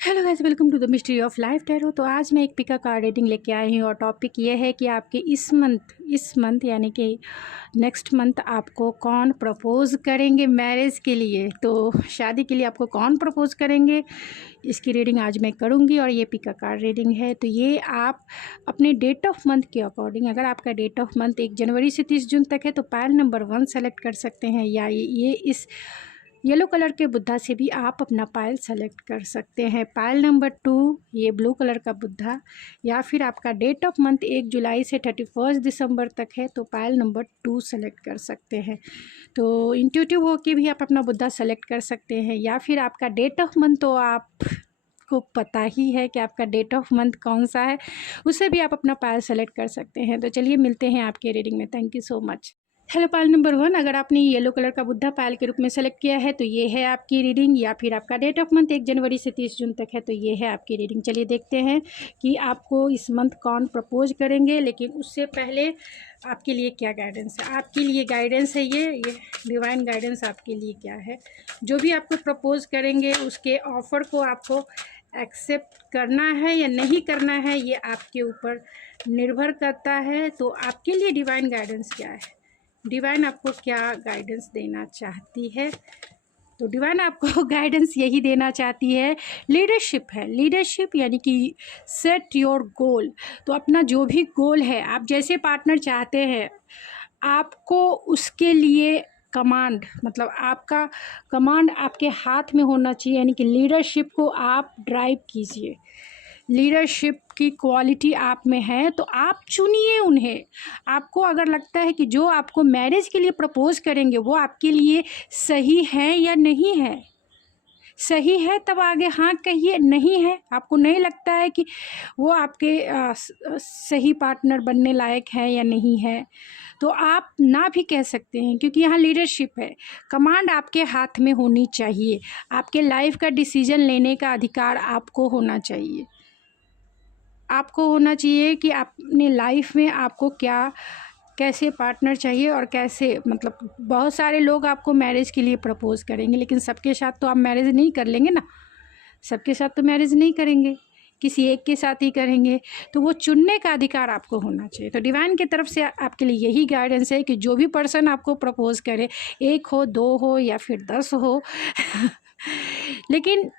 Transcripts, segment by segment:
Hello guys, welcome to the mystery of life tarot. तो आज मैं एक पिका कार्ड रीडिंग लेके आई हूँ और टॉपिक ये है कि आपके इस मंथ यानी कि नेक्स्ट मंथ आपको कौन प्रपोज करेंगे मैरिज के लिए। तो शादी के लिए आपको कौन प्रपोज करेंगे, इसकी रीडिंग आज मैं करूँगी। और ये पिका कार्ड रीडिंग है, तो ये आप अपने डेट ऑफ मंथ के अकॉर्डिंग, अगर आपका डेट ऑफ मंथ 1 जनवरी से 30 जून तक है तो पायल नंबर 1 सेलेक्ट कर सकते हैं, या ये इस येलो कलर के बुद्धा से भी आप अपना पायल सेलेक्ट कर सकते हैं। पायल नंबर 2 ये ब्लू कलर का बुद्धा, या फिर आपका डेट ऑफ मंथ 1 जुलाई से 31 दिसंबर तक है तो पायल नंबर 2 सेलेक्ट कर सकते हैं। तो इंट्यूटिव होके भी आप अपना बुद्धा सेलेक्ट कर सकते हैं, या फिर आपका डेट ऑफ मंथ तो आप को पता ही है कि आपका डेट ऑफ मंथ कौन सा है, उससे भी आप अपना पायल सेलेक्ट कर सकते हैं। तो चलिए मिलते हैं आपके रीडिंग में। Thank you so much. Hello pile number 1, अगर आपने येलो कलर का बुद्धा पायल के रूप में सेलेक्ट किया है तो ये है आपकी रीडिंग, या फिर आपका डेट ऑफ मंथ 1 जनवरी से 30 जून तक है तो ये है आपकी रीडिंग। चलिए देखते हैं कि आपको इस मंथ कौन प्रपोज करेंगे, लेकिन उससे पहले आपके लिए क्या गाइडेंस है। आपके लिए गाइडेंस है ये डिवाइन गाइडेंस आपके लिए क्या है। जो भी आपको प्रपोज करेंगे उसके ऑफ़र को आपको एक्सेप्ट करना है या नहीं करना है, ये आपके ऊपर निर्भर करता है। तो आपके लिए डिवाइन गाइडेंस क्या है, डिवाइन आपको क्या गाइडेंस देना चाहती है। तो डिवाइन आपको गाइडेंस यही देना चाहती है, लीडरशिप है। लीडरशिप यानी कि सेट योर गोल। तो अपना जो भी गोल है, आप जैसे पार्टनर चाहते हैं, आपको उसके लिए कमांड, मतलब आपका कमांड आपके हाथ में होना चाहिए, यानी कि लीडरशिप को आप ड्राइव कीजिए। लीडरशिप की क्वालिटी आप में है तो आप चुनिए उन्हें। आपको अगर लगता है कि जो आपको मैरिज के लिए प्रपोज करेंगे वो आपके लिए सही है या नहीं है, सही है तब आगे हाँ कहिए, नहीं है, आपको नहीं लगता है कि वो आपके सही पार्टनर बनने लायक है या नहीं है, तो आप ना भी कह सकते हैं, क्योंकि यहाँ लीडरशिप है। कमांड आपके हाथ में होनी चाहिए, आपके लाइफ का डिसीजन लेने का अधिकार आपको होना चाहिए। आपको होना चाहिए कि अपने लाइफ में आपको क्या कैसे पार्टनर चाहिए और कैसे, मतलब बहुत सारे लोग आपको मैरिज के लिए प्रपोज करेंगे, लेकिन सबके साथ तो आप मैरिज नहीं कर लेंगे ना, सबके साथ तो मैरिज नहीं करेंगे, किसी एक के साथ ही करेंगे। तो वो चुनने का अधिकार आपको होना चाहिए। तो डिवाइन की तरफ से आपके लिए यही गाइडेंस है कि जो भी पर्सन आपको प्रपोज करे, 1 हो 2 हो या फिर 10 हो लेकिन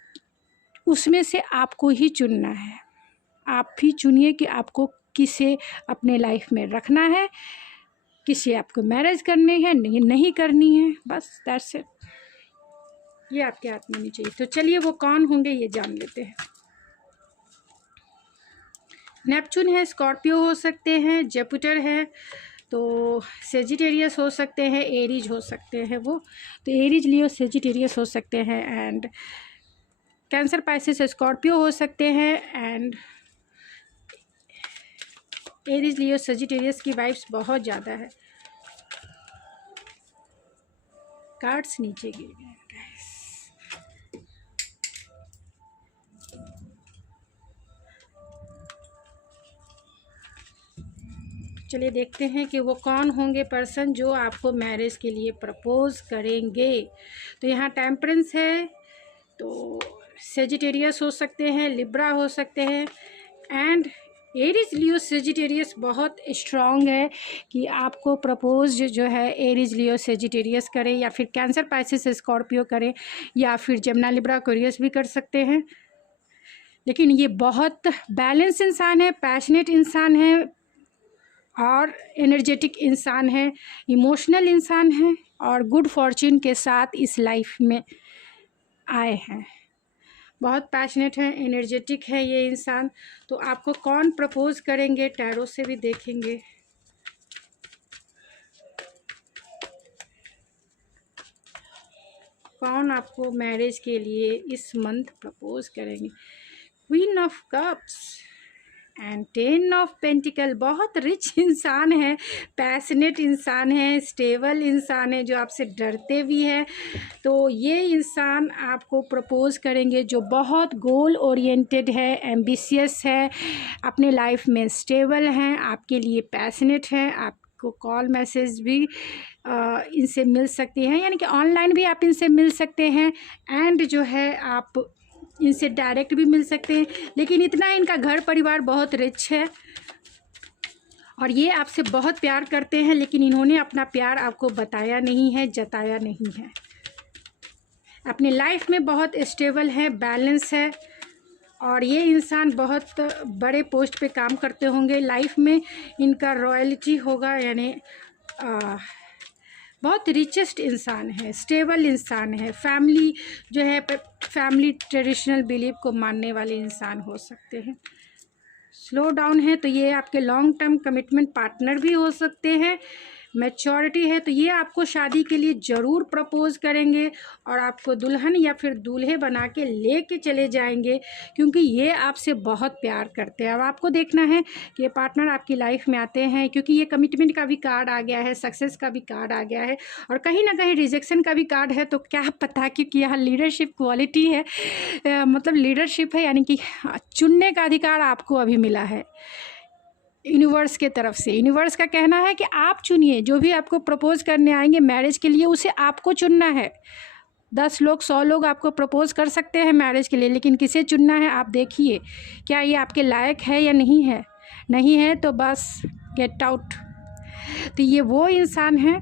उसमें से आपको ही चुनना है। आप भी चुनिए कि आपको किसे अपने लाइफ में रखना है, किसे आपको मैरिज करनी है, नहीं करनी है, बस दैट्स इट। ये आपके हाथ में होनी चाहिए। तो चलिए वो कौन होंगे ये जान लेते हैं। नेपच्यून है, स्कॉर्पियो हो सकते हैं, जुपिटर है, तो सेजिटेरियस हो सकते हैं, एरीज हो सकते हैं वो। तो एरीज लियो सेजिटेरियस हो सकते हैं, एंड कैंसर पाइसेस स्कॉर्पियो हो सकते हैं, एंड एरीज लियो सेजिटेरियस की वाइब्स बहुत ज़्यादा है। कार्ड्स नीचे गिर गए गाइस। चलिए देखते हैं कि वो कौन होंगे पर्सन जो आपको मैरिज के लिए प्रपोज करेंगे। तो यहाँ टेम्परेंस है, तो सेजिटेरियस हो सकते हैं, लिब्रा हो सकते हैं, एंड एरीज लियो सेजिटेरियस बहुत स्ट्रॉन्ग है कि आपको प्रपोज जो है एरीज लियो सेजिटेरियस करें, या फिर कैंसर पाइसेस स्कॉर्पियो करें, या फिर जमना लिब्रा एक्वेरियस भी कर सकते हैं। लेकिन ये बहुत बैलेंस इंसान है, पैशनेट इंसान है, और एनर्जेटिक इंसान है, इमोशनल इंसान है, और गुड फॉर्च्यून के साथ इस लाइफ में आए हैं। बहुत पैशनेट है, एनर्जेटिक है ये इंसान। तो आपको कौन प्रपोज करेंगे, टैरो से भी देखेंगे। कौन आपको मैरिज के लिए इस मंथ प्रपोज करेंगे। Queen of cups and 10 of pentacle. बहुत रिच इंसान है, पैशनेट इंसान है, स्टेबल इंसान है, जो आपसे डरते भी हैं। तो ये इंसान आपको प्रपोज करेंगे जो बहुत गोल ओरिएंटेड है, एम्बिशियस है, अपने लाइफ में स्टेबल हैं, आपके लिए पैशनेट हैं। आपको कॉल मैसेज भी इनसे मिल सकती हैं, यानी कि ऑनलाइन भी आप इनसे मिल सकते हैं। एंड जो है आप इनसे डायरेक्ट भी मिल सकते हैं, लेकिन इतना इनका घर परिवार बहुत रिच है और ये आपसे बहुत प्यार करते हैं, लेकिन इन्होंने अपना प्यार आपको बताया नहीं है, जताया नहीं है। अपनी लाइफ में बहुत स्टेबल है, बैलेंस है और ये इंसान बहुत बड़े पोस्ट पे काम करते होंगे। लाइफ में इनका रॉयल्टी होगा, यानी बहुत रिचेस्ट इंसान है, स्टेबल इंसान है, फैमिली जो है फैमिली ट्रेडिशनल बिलीव को मानने वाले इंसान हो सकते हैं। स्लो डाउन है तो ये आपके लॉन्ग टर्म कमिटमेंट पार्टनर भी हो सकते हैं। मैच्योरिटी है तो ये आपको शादी के लिए ज़रूर प्रपोज करेंगे और आपको दुल्हन या फिर दूल्हे बना के लेके चले जाएंगे, क्योंकि ये आपसे बहुत प्यार करते हैं। अब आपको देखना है कि ये पार्टनर आपकी लाइफ में आते हैं, क्योंकि ये कमिटमेंट का भी कार्ड आ गया है, सक्सेस का भी कार्ड आ गया है और कहीं ना कहीं रिजेक्शन का भी कार्ड है। तो क्या पता, क्योंकि यहाँ लीडरशिप क्वालिटी है, मतलब लीडरशिप है, यानी कि चुनने का अधिकार आपको अभी मिला है यूनिवर्स के तरफ से। यूनिवर्स का कहना है कि आप चुनिए, जो भी आपको प्रपोज करने आएंगे मैरिज के लिए उसे आपको चुनना है। 10 लोग 100 लोग आपको प्रपोज कर सकते हैं मैरिज के लिए, लेकिन किसे चुनना है आप देखिए, क्या ये आपके लायक है या नहीं है। नहीं है तो बस गेट आउट। तो ये वो इंसान है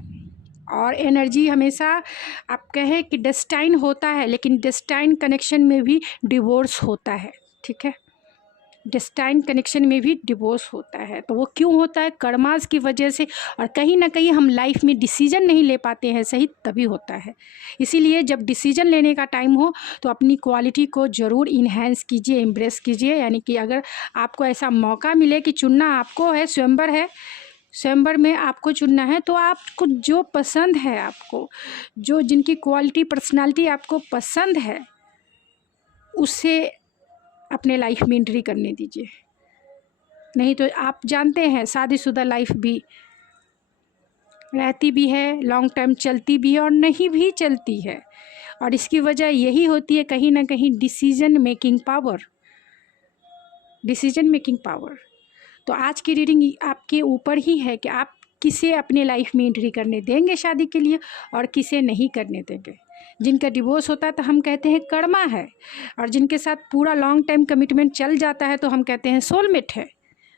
और एनर्जी हमेशा आप कहें कि डेस्टाइन होता है, लेकिन डेस्टाइन कनेक्शन में भी डिवोर्स होता है, ठीक है। डेस्टाइन कनेक्शन में भी डिवोर्स होता है। तो वो क्यों होता है? कर्मास की वजह से, और कहीं ना कहीं हम लाइफ में डिसीजन नहीं ले पाते हैं सही, तभी होता है। इसीलिए जब डिसीजन लेने का टाइम हो तो अपनी क्वालिटी को ज़रूर इन्हेंस कीजिए, एम्ब्रेस कीजिए। यानी कि अगर आपको ऐसा मौका मिले कि चुनना आपको है, स्वयंवर में आपको चुनना है, तो आपको जो पसंद है, आपको जो जिनकी क्वालिटी पर्सनालिटी आपको पसंद है, उससे अपने लाइफ में एंट्री करने दीजिए। नहीं तो आप जानते हैं शादीशुदा लाइफ भी रहती भी है, लॉन्ग टाइम चलती भी है और नहीं भी चलती है। और इसकी वजह यही होती है कहीं ना कहीं डिसीजन मेकिंग पावर। तो आज की रीडिंग आपके ऊपर ही है कि आप किसे अपने लाइफ में एंट्री करने देंगे शादी के लिए और किसे नहीं करने देंगे। जिनका डिवोर्स होता है तो हम कहते हैं कर्मा है, और जिनके साथ पूरा लॉन्ग टाइम कमिटमेंट चल जाता है तो हम कहते हैं सोलमेट है।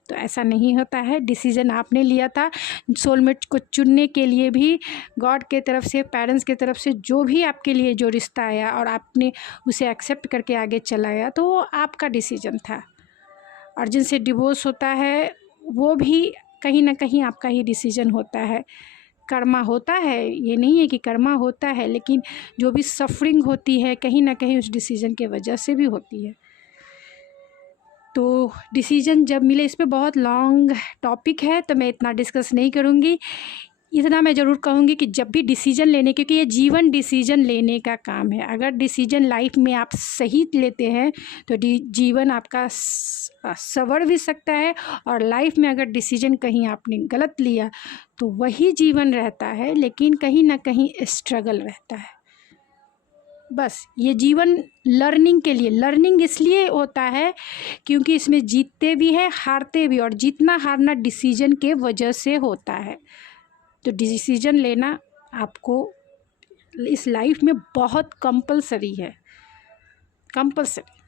तो ऐसा नहीं होता है, डिसीजन आपने लिया था। सोलमेट को चुनने के लिए भी गॉड के तरफ से, पेरेंट्स के तरफ से जो भी आपके लिए जो रिश्ता आया और आपने उसे एक्सेप्ट करके आगे चलाया, तो वो आपका डिसीजन था। और जिनसे डिवोर्स होता है वो भी कहीं ना कहीं आपका ही डिसीजन होता है। कर्मा होता है, ये नहीं है कि कर्मा होता है, लेकिन जो भी सफरिंग होती है कहीं ना कहीं उस डिसीजन के वजह से भी होती है। तो डिसीजन जब मिले, इस पे बहुत लॉन्ग टॉपिक है तो मैं इतना डिस्कस नहीं करूँगी। इतना मैं ज़रूर कहूँगी कि जब भी डिसीजन लेने, क्योंकि ये जीवन डिसीजन लेने का काम है। अगर डिसीजन लाइफ में आप सही लेते हैं तो जीवन आपका संवर भी सकता है, और लाइफ में अगर डिसीजन कहीं आपने गलत लिया तो वही जीवन रहता है, लेकिन कहीं ना कहीं स्ट्रगल रहता है। बस ये जीवन लर्निंग के लिए, लर्निंग इसलिए होता है क्योंकि इसमें जीतते भी हैं, हारते भी, और जीतना हारना डिसीजन के वजह से होता है। तो डिसीजन लेना आपको इस लाइफ में बहुत कंपलसरी है, कंपलसरी।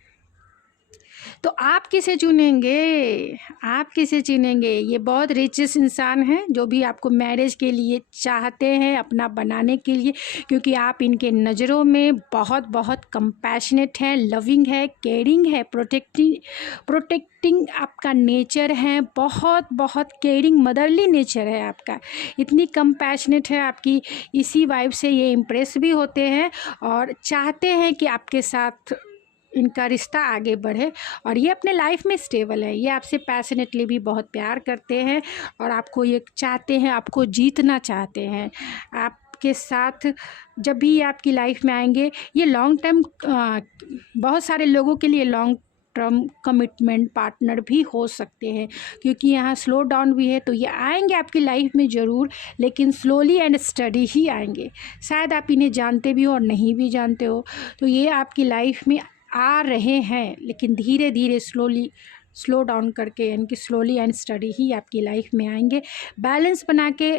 तो आप किसे चुनेंगे? आप किसे चुनेंगे? ये बहुत रिचेस्ट इंसान हैं जो भी आपको मैरिज के लिए चाहते हैं, अपना बनाने के लिए, क्योंकि आप इनके नज़रों में बहुत बहुत कंपैशनेट है, लविंग है, केयरिंग है, प्रोटेक्टिंग आपका नेचर है, बहुत बहुत केयरिंग मदरली नेचर है आपका। इतनी कंपैशनेट है आपकी, इसी वाइब से ये इम्प्रेस भी होते हैं और चाहते हैं कि आपके साथ इनका रिश्ता आगे बढ़े, और ये अपने लाइफ में स्टेबल है। ये आपसे पैशनेटली भी बहुत प्यार करते हैं और आपको ये चाहते हैं, आपको जीतना चाहते हैं। आपके साथ जब भी ये आपकी लाइफ में आएंगे, ये लॉन्ग टर्म, बहुत सारे लोगों के लिए लॉन्ग टर्म कमिटमेंट पार्टनर भी हो सकते हैं, क्योंकि यहाँ स्लो डाउन भी है। तो ये आएंगे आपकी लाइफ में ज़रूर, लेकिन स्लोली एंड स्टडी ही आएंगे। शायद आप इन्हें जानते भी हो और नहीं भी जानते हो। तो ये आपकी लाइफ में आ रहे हैं, लेकिन धीरे धीरे स्लो डाउन करके, यानी कि स्लोली एंड स्टडी ही आपकी लाइफ में आएंगे। बैलेंस बना के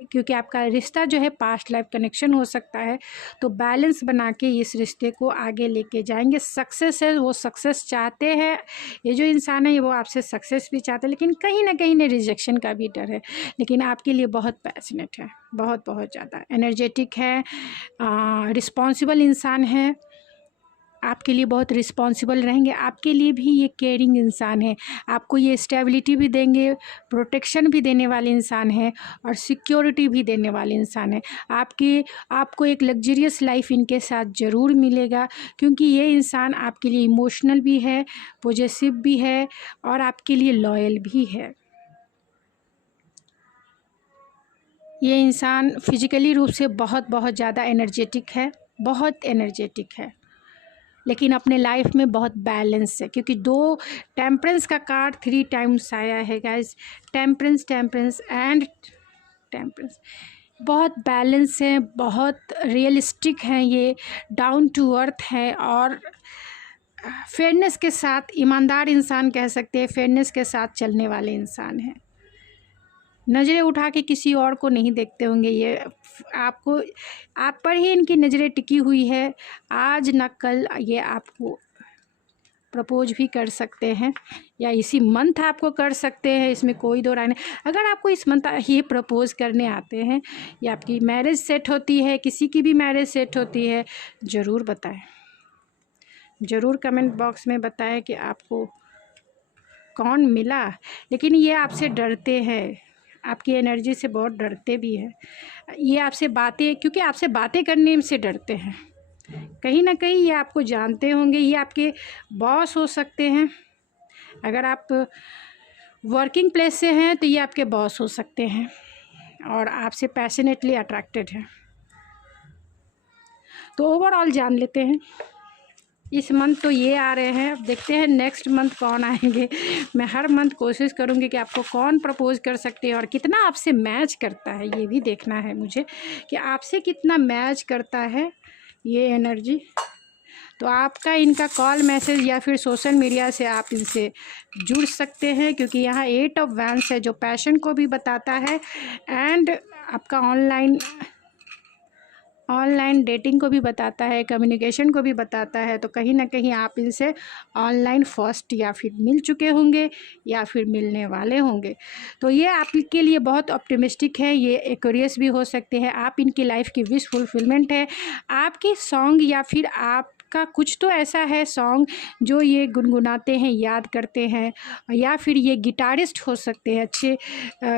क्योंकि आपका रिश्ता जो है पास्ट लाइफ कनेक्शन हो सकता है। तो बैलेंस बना के इस रिश्ते को आगे लेके जाएंगे। सक्सेस है, वो सक्सेस चाहते हैं, ये जो इंसान है वो आपसे सक्सेस भी चाहते हैं, लेकिन कहीं ना कहीं रिजेक्शन का भी डर है। लेकिन आपके लिए बहुत पैशनेट है, बहुत बहुत ज़्यादा एनर्जेटिक है, रिस्पॉन्सिबल इंसान है, आपके लिए बहुत रिस्पॉन्सिबल रहेंगे। आपके लिए भी ये केयरिंग इंसान है, आपको ये स्टेबिलिटी भी देंगे, प्रोटेक्शन भी देने वाले इंसान है और सिक्योरिटी भी देने वाले इंसान है। आपको एक लग्जरियस लाइफ इनके साथ ज़रूर मिलेगा, क्योंकि ये इंसान आपके लिए इमोशनल भी है, पॉजेसिव भी है और आपके लिए लॉयल भी है। ये इंसान फिजिकली रूप से बहुत बहुत ज़्यादा एनर्जेटिक है, बहुत एनर्जेटिक है, लेकिन अपने लाइफ में बहुत बैलेंस है, क्योंकि 2 टेम्परेंस का कार्ड 3 टाइम्स आया है guys. Temperance, temperance and temperance. बहुत बैलेंस है, बहुत रियलिस्टिक हैं, ये डाउन टू अर्थ है और फेयरनेस के साथ, ईमानदार इंसान कह सकते हैं, फेयरनेस के साथ चलने वाले इंसान हैं। नज़रें उठा के किसी और को नहीं देखते होंगे, ये आप पर ही इनकी नज़रें टिकी हुई है। आज न कल ये आपको प्रपोज भी कर सकते हैं या इसी मंथ आपको कर सकते हैं, इसमें कोई दो राय नहीं। अगर आपको इस मंथ ये प्रपोज करने आते हैं या आपकी मैरिज सेट होती है, किसी की भी मैरिज सेट होती है, ज़रूर बताएं, ज़रूर कमेंट बॉक्स में बताएं कि आपको कौन मिला। लेकिन ये आपसे डरते हैं, आपकी एनर्जी से बहुत डरते भी हैं। ये आपसे बातें, क्योंकि आपसे बातें करने से डरते हैं, कहीं ना कहीं ये आपको जानते होंगे। ये आपके बॉस हो सकते हैं, अगर आप वर्किंग प्लेस से हैं तो ये आपके बॉस हो सकते हैं और आपसे पैशनेटली अट्रैक्टेड हैं। तो ओवरऑल जान लेते हैं। इस मंथ तो ये आ रहे हैं, अब देखते हैं नेक्स्ट मंथ कौन आएंगे। मैं हर मंथ कोशिश करूँगी कि आपको कौन प्रपोज कर सकते हैं और कितना आपसे मैच करता है, ये भी देखना है मुझे कि आपसे कितना मैच करता है ये एनर्जी। तो आपका इनका कॉल, मैसेज या फिर सोशल मीडिया से आप इनसे जुड़ सकते हैं, क्योंकि यहाँ 8 ऑफ वैंड्स है जो पैशन को भी बताता है एंड आपका ऑनलाइन डेटिंग को भी बताता है, कम्युनिकेशन को भी बताता है। तो कहीं ना कहीं आप इनसे ऑनलाइन फर्स्ट या फिर मिल चुके होंगे या फिर मिलने वाले होंगे। तो ये आपके लिए बहुत ऑप्टिमिस्टिक है, ये एक्वेरियस भी हो सकते हैं। आप इनकी लाइफ की विश फुलफिलमेंट है। आपकी सॉन्ग या फिर आपका कुछ तो ऐसा है सॉन्ग जो ये गुनगुनाते हैं, याद करते हैं, या फिर ये गिटारिस्ट हो सकते हैं, अच्छे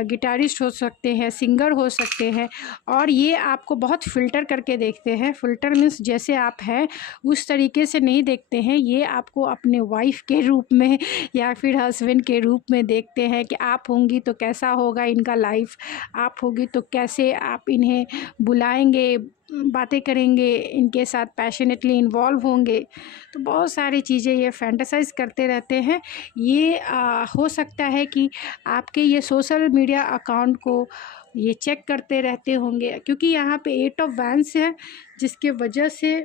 गिटारिस्ट हो सकते हैं, सिंगर हो सकते हैं, और ये आपको बहुत फ़िल्टर करके देखते हैं। फ़िल्टर मीन्स जैसे आप हैं उस तरीके से नहीं देखते हैं, ये आपको अपने वाइफ के रूप में या फिर हस्बैंड के रूप में देखते हैं कि आप होंगी तो कैसा होगा इनका लाइफ, आप होगी तो कैसे आप इन्हें बुलाएंगे, बातें करेंगे, इनके साथ पैशनेटली इन्वॉल्व होंगे। तो बहुत सारी चीज़ें ये फैंटेसाइज करते रहते हैं। ये हो सकता है कि आपके ये सोशल मीडिया अकाउंट को ये चेक करते रहते होंगे, क्योंकि यहाँ पे 8 ऑफ वैंड्स है, जिसके वजह से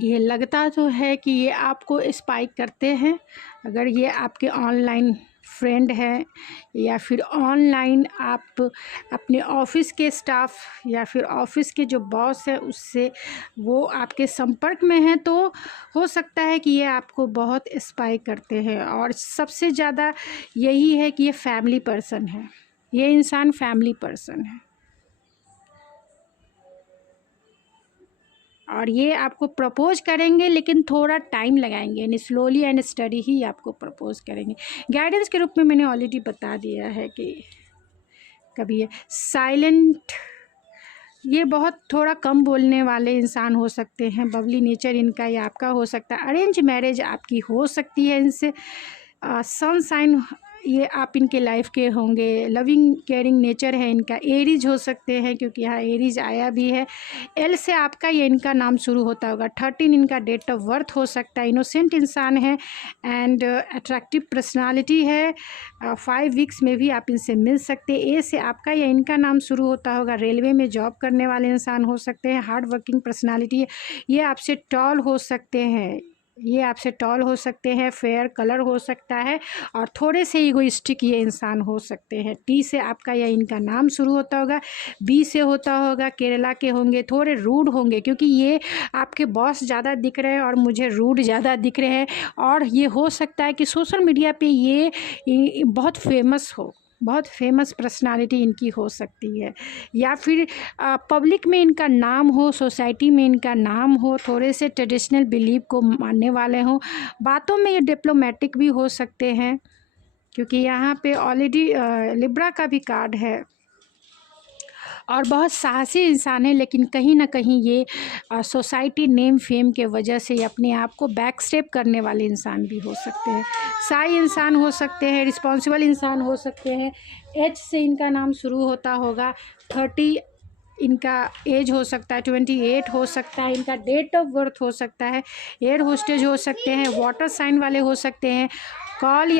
ये लगता तो है कि ये आपको स्पाइक करते हैं। अगर ये आपके ऑनलाइन फ्रेंड है या फिर ऑनलाइन आप अपने ऑफिस के स्टाफ या फिर ऑफिस के जो बॉस है उससे वो आपके संपर्क में हैं, तो हो सकता है कि ये आपको बहुत स्पाई करते हैं। और सबसे ज़्यादा यही है कि ये फैमिली पर्सन है, ये इंसान फैमिली पर्सन है और ये आपको प्रपोज करेंगे, लेकिन थोड़ा टाइम लगाएंगे, यानी स्लोली एंड स्टडी ही आपको प्रपोज करेंगे। गाइडेंस के रूप में मैंने ऑलरेडी बता दिया है कि कभी ये साइलेंट, ये बहुत थोड़ा कम बोलने वाले इंसान हो सकते हैं, बबली नेचर इनका या आपका हो सकता है। अरेंज मैरिज आपकी हो सकती है इनसे। सन साइन ये आप इनके लाइफ के होंगे। लविंग केयरिंग नेचर है इनका। एरीज हो सकते हैं, क्योंकि यहाँ एरीज आया भी है। एल से आपका ये इनका नाम शुरू होता होगा। 13 इनका डेट ऑफ बर्थ हो सकता है। इनोसेंट इंसान है एंड अट्रैक्टिव पर्सनालिटी है। 5 वीक्स में भी आप इनसे मिल सकते हैं। ए से आपका या इनका नाम शुरू होता होगा। रेलवे में जॉब करने वाले इंसान हो सकते हैं। हार्ड वर्किंग पर्सनालिटी है। ये आपसे टॉल हो सकते हैं। ये आपसे टॉल हो सकते हैं, फेयर कलर हो सकता है, और थोड़े से ईगोइस्टिक ये इंसान हो सकते हैं। टी से आपका या इनका नाम शुरू होता होगा, बी से होता होगा, केरला के होंगे, थोड़े रूड होंगे क्योंकि ये आपके बॉस ज़्यादा दिख रहे हैं और मुझे रूड ज़्यादा दिख रहे हैं। और ये हो सकता है कि सोशल मीडिया पे ये बहुत फेमस हो, बहुत फेमस पर्सनालिटी इनकी हो सकती है, या फिर पब्लिक में इनका नाम हो, सोसाइटी में इनका नाम हो, थोड़े से ट्रेडिशनल बिलीव को मानने वाले हों। बातों में ये डिप्लोमेटिक भी हो सकते हैं क्योंकि यहाँ पे ऑलरेडी लिब्रा का भी कार्ड है, और बहुत साहसी इंसान है, लेकिन कहीं ना कहीं ये सोसाइटी नेम फेम के वजह से अपने आप को बैक स्टेप करने वाले इंसान भी हो सकते हैं। साई इंसान हो सकते हैं, रिस्पॉन्सिबल इंसान हो सकते हैं। एच से इनका नाम शुरू होता होगा, 30 इनका एज हो सकता है, 28 हो सकता है, इनका डेट ऑफ बर्थ हो सकता है, एयर होस्टेज हो सकते हैं, वाटर साइन वाले हो सकते हैं, कॉल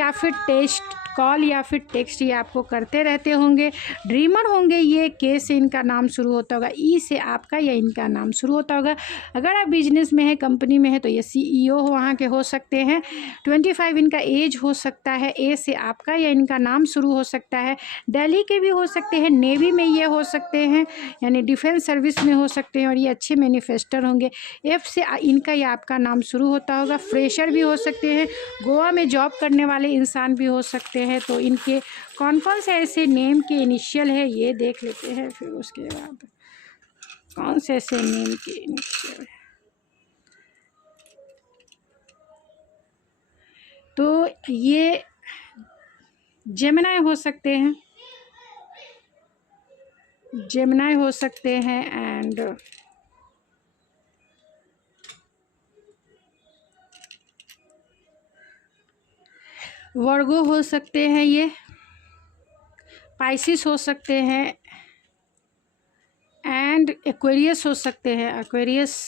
या फिर टेक्स्ट ये आपको करते रहते होंगे, ड्रीमर होंगे ये। के से इनका नाम शुरू होता होगा, ई से आपका या इनका नाम शुरू होता होगा। अगर आप बिजनेस में है, कंपनी में है, तो ये CEO वहाँ के हो सकते हैं। 25 इनका एज हो सकता है, ए से आपका या इनका नाम शुरू हो सकता है। दिल्ली के भी हो सकते हैं, नेवी में ये हो सकते हैं, यानी डिफेंस सर्विस में हो सकते हैं, और ये अच्छे मैन्युफेस्टर होंगे। एफ से इनका या आपका नाम शुरू होता होगा, फ्रेशर भी हो सकते हैं, गोवा में जॉब करने वाले इंसान भी हो सकते हैं। तो इनके कौन कौन से ऐसे नेम के इनिशियल है ये देख लेते हैं, फिर उसके बाद कौन से ऐसे नेम के इनिशियल है। तो ये जेमिनाई हो सकते हैं, जेमिनाई हो सकते हैं, एंड वर्गो हो सकते हैं, ये पाइसिस हो सकते हैं, एंड एक्वेरियस हो सकते हैं। एक्वेरियस,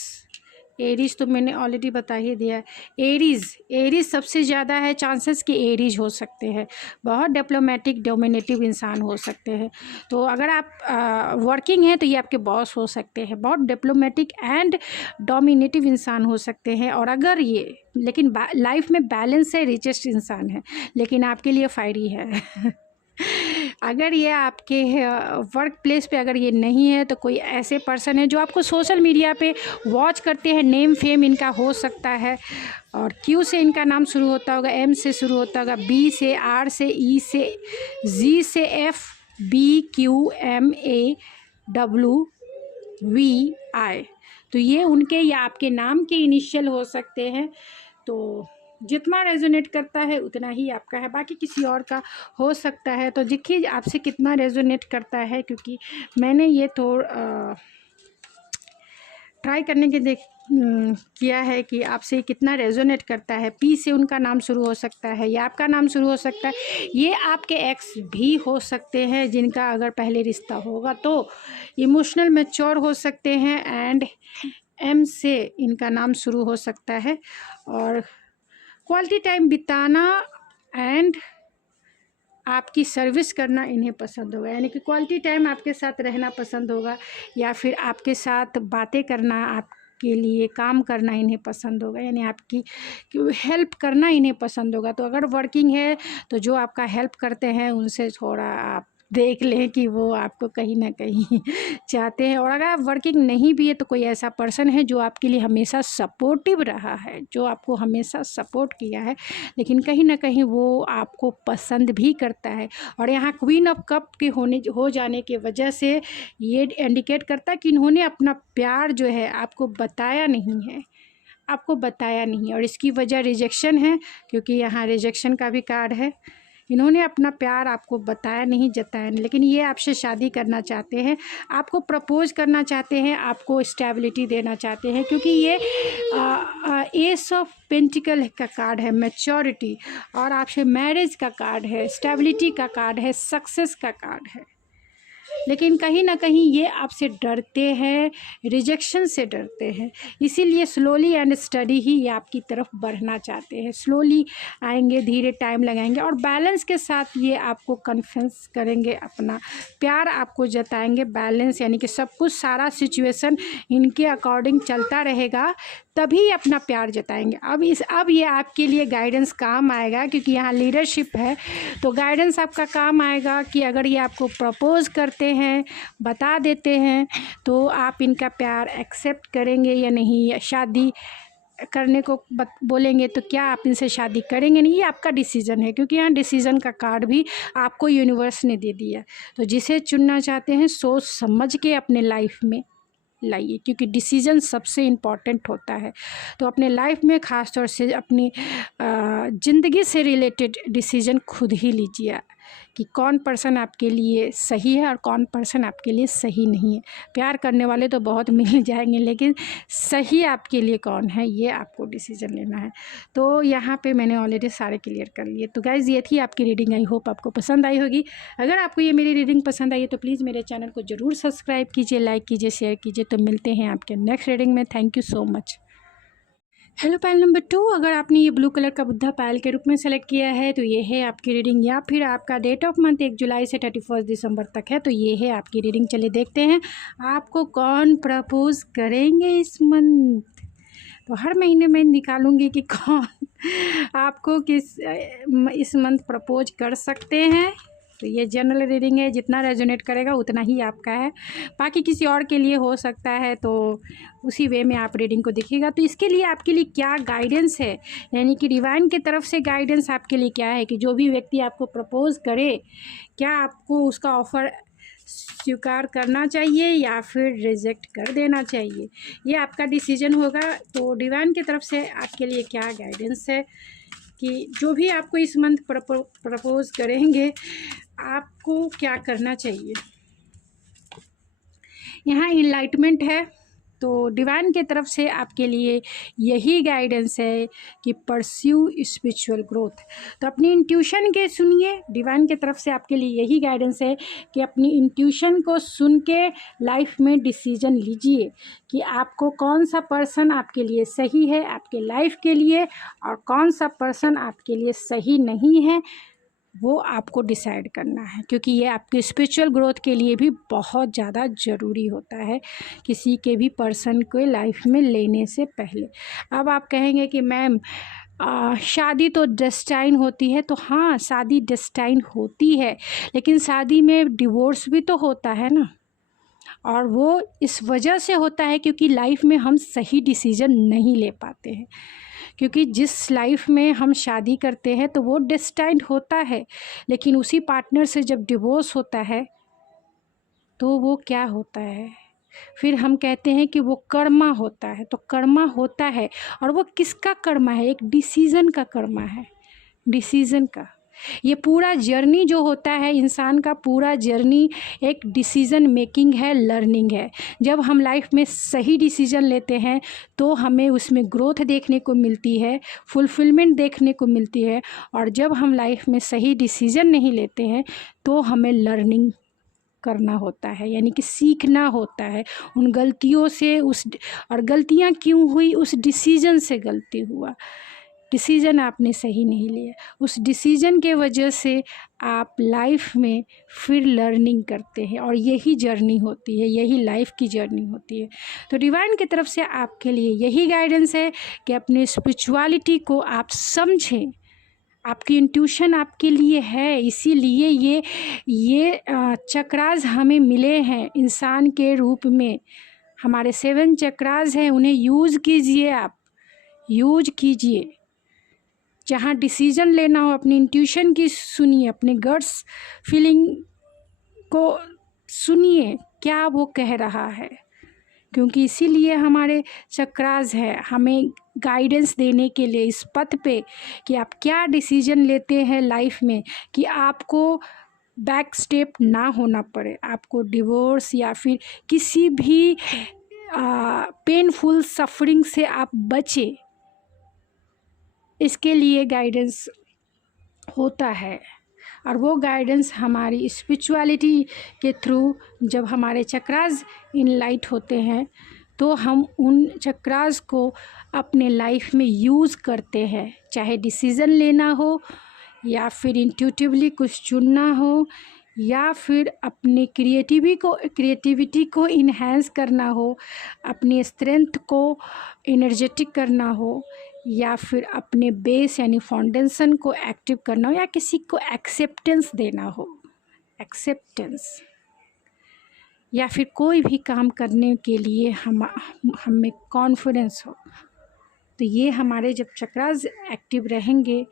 एरीज तो मैंने ऑलरेडी बता ही दिया है। एरीज सबसे ज़्यादा है चांसेस कि एरीज हो सकते हैं, बहुत डिप्लोमेटिक डोमिनेटिव इंसान हो सकते हैं। तो अगर आप वर्किंग हैं तो ये आपके बॉस हो सकते हैं, बहुत डिप्लोमेटिक एंड डोमिनेटिव इंसान हो सकते हैं। और अगर ये लेकिन लाइफ में बैलेंस है, रिचेस्ट इंसान है, लेकिन आपके लिए फायरी है। अगर ये आपके वर्क प्लेस पे अगर ये नहीं है तो कोई ऐसे पर्सन है जो आपको सोशल मीडिया पे वॉच करते हैं, नेम फेम इनका हो सकता है। और क्यू से इनका नाम शुरू होता होगा, एम से शुरू होता होगा, बी से, आर से, ई से, जी से, F, B, Q, M, A, W, V, I. तो ये उनके या आपके नाम के इनिशियल हो सकते हैं। तो जितना रेजोनेट करता है उतना ही आपका है, बाकी किसी और का हो सकता है। तो देखिए आपसे कितना रेजोनेट करता है, क्योंकि मैंने ये तो ट्राई करने के किया है कि आपसे कितना रेजोनेट करता है। पी से उनका नाम शुरू हो सकता है या आपका नाम शुरू हो सकता है। ये आपके एक्स भी हो सकते हैं जिनका अगर पहले रिश्ता होगा तो। इमोशनल मैच्योर हो सकते हैं, एंड एम से इनका नाम शुरू हो सकता है। और क्वालिटी टाइम बिताना एंड आपकी सर्विस करना इन्हें पसंद होगा, यानी कि क्वालिटी टाइम आपके साथ रहना पसंद होगा, या फिर आपके साथ बातें करना, आपके लिए काम करना इन्हें पसंद होगा, यानी आपकी हेल्प करना इन्हें पसंद होगा। तो अगर वर्किंग है तो जो आपका हेल्प करते हैं उनसे थोड़ा आप देख लें कि वो आपको कहीं ना कहीं चाहते हैं। और अगर आप वर्किंग नहीं भी है तो कोई ऐसा पर्सन है जो आपके लिए हमेशा सपोर्टिव रहा है, जो आपको हमेशा सपोर्ट किया है, लेकिन कहीं ना कहीं वो आपको पसंद भी करता है। और यहाँ क्वीन ऑफ कप के हो जाने की वजह से ये इंडिकेट करता है कि इन्होंने अपना प्यार जो है आपको बताया नहीं है, आपको बताया नहीं, और इसकी वजह रिजेक्शन है, क्योंकि यहाँ रिजेक्शन का भी कार्ड है। इन्होंने अपना प्यार आपको बताया नहीं, जताया नहीं, लेकिन ये आपसे शादी करना चाहते हैं, आपको प्रपोज करना चाहते हैं, आपको स्टेबिलिटी देना चाहते हैं, क्योंकि ये एस ऑफ पेंटिकल का कार्ड है, मैच्योरिटी, और आपसे मैरिज का कार्ड है, स्टेबिलिटी का कार्ड है, सक्सेस का कार्ड है। लेकिन कहीं ना कहीं ये आपसे डरते हैं, रिजेक्शन से डरते हैं। इसीलिए स्लोली एंड स्टडी ही ये आपकी तरफ बढ़ना चाहते हैं। स्लोली आएंगे, धीरे टाइम लगाएंगे और बैलेंस के साथ ये आपको कन्फेंस करेंगे, अपना प्यार आपको जताएंगे। बैलेंस यानी कि सब कुछ, सारा सिचुएशन इनके अकॉर्डिंग चलता रहेगा, तभी अपना प्यार जताएंगे। अब ये आपके लिए गाइडेंस काम आएगा, क्योंकि यहाँ लीडरशिप है, तो गाइडेंस आपका काम आएगा कि अगर ये आपको प्रपोज करते हैं, बता देते हैं, तो आप इनका प्यार एक्सेप्ट करेंगे या नहीं, या शादी करने को बोलेंगे तो क्या आप इनसे शादी करेंगे नहीं, ये आपका डिसीज़न है। क्योंकि यहाँ डिसीज़न का कार्ड भी आपको यूनिवर्स ने दे दिया। तो जिसे चुनना चाहते हैं सोच समझ के अपने लाइफ में लाइए, क्योंकि डिसीज़न सबसे इम्पॉर्टेंट होता है। तो अपने लाइफ में ख़ास तौर से अपनी ज़िंदगी से रिलेटेड डिसीज़न खुद ही लीजिए कि कौन पर्सन आपके लिए सही है और कौन पर्सन आपके लिए सही नहीं है। प्यार करने वाले तो बहुत मिल जाएंगे, लेकिन सही आपके लिए कौन है, ये आपको डिसीज़न लेना है। तो यहाँ पे मैंने ऑलरेडी सारे क्लियर कर लिए। तो गाइज़, ये थी आपकी रीडिंग। आई होप आपको पसंद आई होगी। अगर आपको ये मेरी रीडिंग पसंद आई है तो प्लीज़ मेरे चैनल को ज़रूर सब्सक्राइब कीजिए, लाइक कीजिए, शेयर कीजिए। तो मिलते हैं आपके नेक्स्ट रीडिंग में। Thank you so much. Hello pile number 2, अगर आपने ये ब्लू कलर का बुद्धा पायल के रूप में सेलेक्ट किया है तो ये है आपकी रीडिंग, या फिर आपका डेट ऑफ मंथ 1 जुलाई से 31 दिसंबर तक है तो ये है आपकी रीडिंग। चलिए देखते हैं आपको कौन प्रपोज करेंगे इस मंथ। तो हर महीने मैं निकालूंगी कि कौन आपको इस मंथ प्रपोज कर सकते हैं। तो ये जनरल रीडिंग है, जितना रेजोनेट करेगा उतना ही आपका है, बाकी किसी और के लिए हो सकता है, तो उसी वे में आप रीडिंग को देखिएगा। तो इसके लिए आपके लिए क्या गाइडेंस है, यानी कि डिवाइन की तरफ से गाइडेंस आपके लिए क्या है कि जो भी व्यक्ति आपको प्रपोज करे, क्या आपको उसका ऑफ़र स्वीकार करना चाहिए या फिर रिजेक्ट कर देना चाहिए, ये आपका डिसीजन होगा। तो डिवाइन की तरफ से आपके लिए क्या गाइडेंस है कि जो भी आपको इस मंथ प्रपोज करेंगे आपको क्या करना चाहिए। यहाँ इनलाइटमेंट है, तो डिवाइन की तरफ से आपके लिए यही गाइडेंस है कि परस्यू स्पिरिचुअल ग्रोथ। तो अपनी इंट्यूशन के सुनिए, डिवाइन की तरफ से आपके लिए यही गाइडेंस है कि अपनी इंट्यूशन को सुन के लाइफ में डिसीजन लीजिए कि आपको कौन सा पर्सन आपके लिए सही है आपके लाइफ के लिए, और कौन सा पर्सन आपके लिए सही नहीं है, वो आपको डिसाइड करना है। क्योंकि ये आपके स्पिरिचुअल ग्रोथ के लिए भी बहुत ज़्यादा ज़रूरी होता है, किसी के भी पर्सन को लाइफ में लेने से पहले। अब आप कहेंगे कि मैम शादी तो डेस्टाइन होती है, तो हाँ, शादी डेस्टाइन होती है, लेकिन शादी में डिवोर्स भी तो होता है ना, और वो इस वजह से होता है क्योंकि लाइफ में हम सही डिसीज़न नहीं ले पाते हैं। क्योंकि जिस लाइफ में हम शादी करते हैं तो वो डेस्टाइन्ड होता है, लेकिन उसी पार्टनर से जब डिवोर्स होता है तो वो क्या होता है, फिर हम कहते हैं कि वो कर्मा होता है। तो कर्मा होता है, और वो किसका कर्मा है, एक डिसीज़न का कर्मा है, डिसीज़न का। ये पूरा जर्नी जो होता है, इंसान का पूरा जर्नी एक डिसीज़न मेकिंग है, लर्निंग है। जब हम लाइफ में सही डिसीज़न लेते हैं तो हमें उसमें ग्रोथ देखने को मिलती है, फुलफिलमेंट देखने को मिलती है, और जब हम लाइफ में सही डिसीज़न नहीं लेते हैं तो हमें लर्निंग करना होता है, यानी कि सीखना होता है उन गलतियों से। और गलतियाँ क्यों हुई, उस डिसीज़न से गलती हुआ, डिसीज़न आपने सही नहीं लिया, उस डिसीज़न के वजह से आप लाइफ में फिर लर्निंग करते हैं, और यही जर्नी होती है, यही लाइफ की जर्नी होती है। तो डिवाइन की तरफ से आपके लिए यही गाइडेंस है कि अपने स्पिरिचुअलिटी को आप समझें, आपकी इंट्यूशन आपके लिए है, इसीलिए ये चक्रास हमें मिले हैं इंसान के रूप में। हमारे 7 चक्रास हैं, उन्हें यूज़ कीजिए, आप यूज कीजिए। जहाँ डिसीज़न लेना हो अपनी इंट्यूशन की सुनिए, अपने गट्स फीलिंग को सुनिए, क्या वो कह रहा है, क्योंकि इसीलिए हमारे चक्रास है हमें गाइडेंस देने के लिए इस पथ पे कि आप क्या डिसीजन लेते हैं लाइफ में, कि आपको बैक स्टेप ना होना पड़े, आपको डिवोर्स या फिर किसी भी पेनफुल सफरिंग से आप बचे। इसके लिए गाइडेंस होता है। और वो गाइडेंस हमारी स्पिरिचुअलिटी के थ्रू जब हमारे चक्रास इनलाइट होते हैं तो हम उन चक्रास को अपने लाइफ में यूज़ करते हैं, चाहे डिसीज़न लेना हो या फिर इंट्यूटिवली कुछ चुनना हो या फिर अपनी क्रिएटिविटी को इन्हेंस करना हो, अपनी स्ट्रेंथ को एनर्जेटिक करना हो या फिर अपने बेस यानी फाउंडेशन को एक्टिव करना हो या किसी को एक्सेप्टेंस देना हो, एक्सेप्टेंस, या फिर कोई भी काम करने के लिए हमें कॉन्फिडेंस हो। तो ये हमारे जब चक्रास एक्टिव रहेंगे,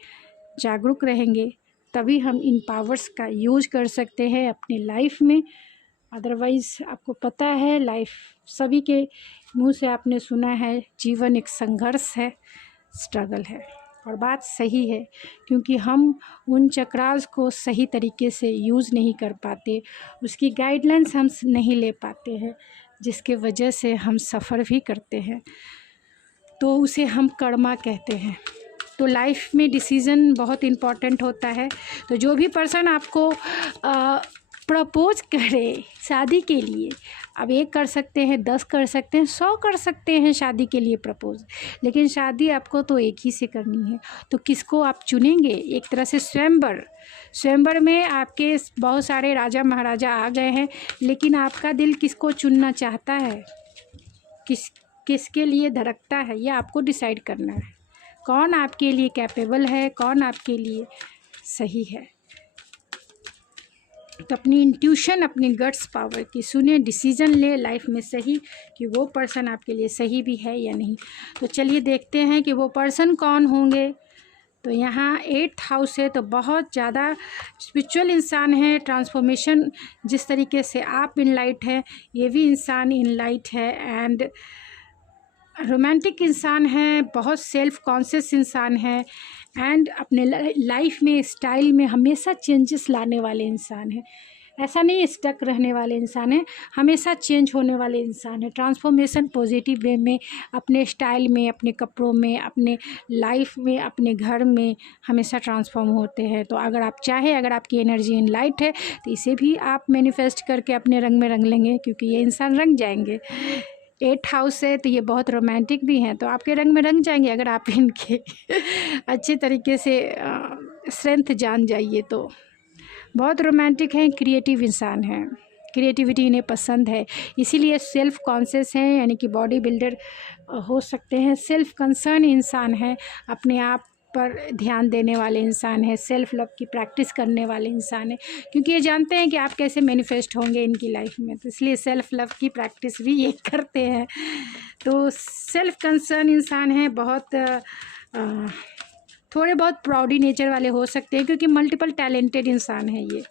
जागरूक रहेंगे, तभी हम इन पावर्स का यूज कर सकते हैं अपनी लाइफ में। अदरवाइज़ आपको पता है, लाइफ सभी के मुंह से आपने सुना है, जीवन एक संघर्ष है, स्ट्रगल है। और बात सही है, क्योंकि हम उन चक्रास को सही तरीके से यूज़ नहीं कर पाते, उसकी गाइडलाइंस हम नहीं ले पाते हैं, जिसके वजह से हम सफ़र भी करते हैं, तो उसे हम कर्मा कहते हैं। तो लाइफ में डिसीज़न बहुत इम्पॉर्टेंट होता है। तो जो भी पर्सन आपको प्रपोज करे शादी के लिए, अब 1 कर सकते हैं, 10 कर सकते हैं, 100 कर सकते हैं शादी के लिए प्रपोज, लेकिन शादी आपको तो एक ही से करनी है। तो किसको आप चुनेंगे? एक तरह से स्वयंवर में आपके बहुत सारे राजा महाराजा आ गए हैं, लेकिन आपका दिल किसको चुनना चाहता है, किसके लिए धड़कता है, ये आपको डिसाइड करना है। कौन आपके लिए कैपेबल है, कौन आपके लिए सही है। तो अपनी इंट्यूशन, अपनी गट्स पावर की सुने, डिसीज़न ले लाइफ में सही कि वो पर्सन आपके लिए सही भी है या नहीं। तो चलिए देखते हैं कि वो पर्सन कौन होंगे। तो यहाँ 8th हाउस है, तो बहुत ज़्यादा स्पिरिचुअल इंसान है। ट्रांसफॉर्मेशन जिस तरीके से आप इनलाइट है, ये भी इंसान इनलाइट है। एंड रोमांटिक इंसान है, बहुत सेल्फ कॉन्शियस इंसान है। एंड अपने लाइफ में स्टाइल में हमेशा चेंजेस लाने वाले इंसान है। ऐसा नहीं स्टक रहने वाले इंसान है, हमेशा चेंज होने वाले इंसान है। ट्रांसफॉर्मेशन पॉजिटिव वे में, अपने स्टाइल में, अपने कपड़ों में, अपने लाइफ में, अपने घर में हमेशा ट्रांसफॉर्म होते हैं। तो अगर आप चाहें, अगर आपकी एनर्जी इन लाइट है, तो इसे भी आप मैनिफेस्ट करके अपने रंग में रंग लेंगे, क्योंकि ये इंसान रंग जाएंगे। 8th हाउस है, तो ये बहुत रोमांटिक भी हैं, तो आपके रंग में रंग जाएंगे अगर आप इनके अच्छे तरीके से स्ट्रेंथ जान जाइए। तो बहुत रोमांटिक हैं, क्रिएटिव इंसान हैं, क्रिएटिविटी इन्हें पसंद है, इसीलिए सेल्फ कॉन्शियस हैं, यानी कि बॉडी बिल्डर हो सकते हैं। सेल्फ कंसर्न इंसान है, अपने आप पर ध्यान देने वाले इंसान है, सेल्फ लव की प्रैक्टिस करने वाले इंसान है, क्योंकि ये जानते हैं कि आप कैसे मैनिफेस्ट होंगे इनकी लाइफ में, तो इसलिए सेल्फ लव की प्रैक्टिस भी ये करते हैं। तो सेल्फ कंसर्न इंसान है, बहुत थोड़े बहुत प्राउडी नेचर वाले हो सकते हैं, क्योंकि मल्टीपल टैलेंटेड इंसान है ये।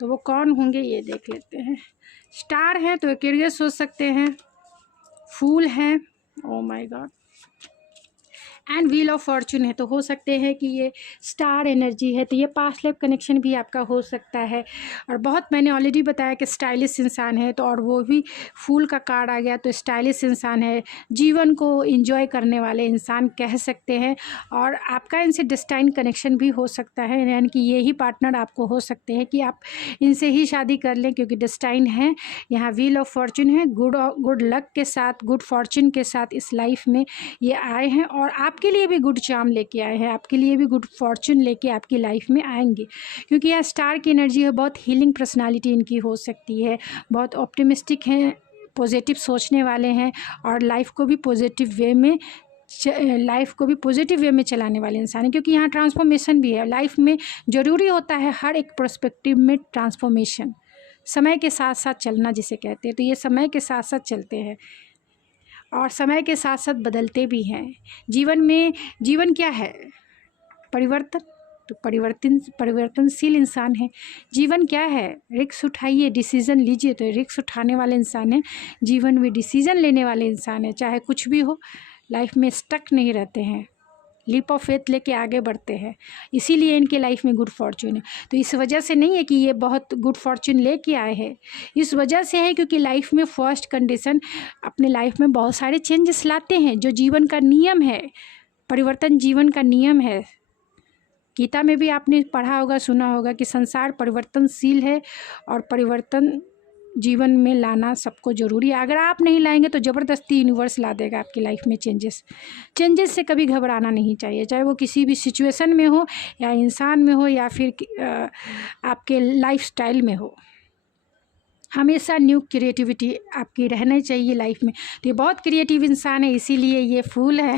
तो वो कौन होंगे ये देख लेते हैं। स्टार है, तो क्यूरियस हो सकते हैं। फूल है, oh my God. And wheel of Fortune है, तो हो सकते हैं कि ये स्टार एनर्जी है, तो ये पास्ट लाइफ कनेक्शन भी आपका हो सकता है। और बहुत मैंने ऑलरेडी बताया कि स्टाइलिश इंसान है, तो और वो भी फूल का कार्ड आ गया, तो स्टाइलिश इंसान है, जीवन को एंजॉय करने वाले इंसान कह सकते हैं। और आपका इनसे डेस्टाइन कनेक्शन भी हो सकता है, यानी कि ये ही पार्टनर आपको हो सकते हैं कि आप इनसे ही शादी कर लें, क्योंकि डेस्टाइन है। यहाँ व्हील ऑफ फॉर्चून है, गुड लक के साथ, गुड फॉर्चून के साथ इस लाइफ में ये आए हैं, और आपके लिए भी गुड चार्म लेके आए हैं, आपके लिए भी गुड फॉर्चून लेके आपकी लाइफ में आएंगे, क्योंकि यह स्टार की एनर्जी है। बहुत हीलिंग पर्सनालिटी इनकी हो सकती है, बहुत ऑप्टिमिस्टिक हैं, पॉजिटिव सोचने वाले हैं, और लाइफ को भी पॉजिटिव वे में चलाने वाले इंसान हैं, क्योंकि यहाँ ट्रांसफॉर्मेशन भी है। लाइफ में ज़रूरी होता है हर एक पर्सपेक्टिव में ट्रांसफॉर्मेशन, समय के साथ साथ चलना जिसे कहते हैं। तो ये समय के साथ साथ चलते हैं और समय के साथ साथ बदलते भी हैं। जीवन क्या है? परिवर्तन। तो परिवर्तनशील इंसान है। जीवन क्या है? रिस्क उठाइए, डिसीज़न लीजिए, तो रिस्क उठाने वाले इंसान हैं। जीवन में डिसीज़न लेने वाले इंसान है, चाहे कुछ भी हो, लाइफ में स्टक नहीं रहते हैं, लीप ऑफ फेथ लेके आगे बढ़ते हैं, इसीलिए इनके लाइफ में गुड फॉर्चून है। तो इस वजह से नहीं है कि ये बहुत गुड फॉर्चून लेके आए हैं, इस वजह से है क्योंकि लाइफ में फर्स्ट कंडीशन, अपने लाइफ में बहुत सारे चेंजेस लाते हैं, जो जीवन का नियम है। परिवर्तन जीवन का नियम है। गीता में भी आपने पढ़ा होगा, सुना होगा कि संसार परिवर्तनशील है और परिवर्तन जीवन में लाना सबको ज़रूरी है। अगर आप नहीं लाएंगे तो ज़बरदस्ती यूनिवर्स ला देगा आपकी लाइफ में चेंजेस से कभी घबराना नहीं चाहिए, चाहे वो किसी भी सिचुएशन में हो या इंसान में हो या फिर आपके लाइफस्टाइल में हो। हमेशा न्यू क्रिएटिविटी आपकी रहना चाहिए लाइफ में। तो ये बहुत क्रिएटिव इंसान है, इसीलिए ये फूल है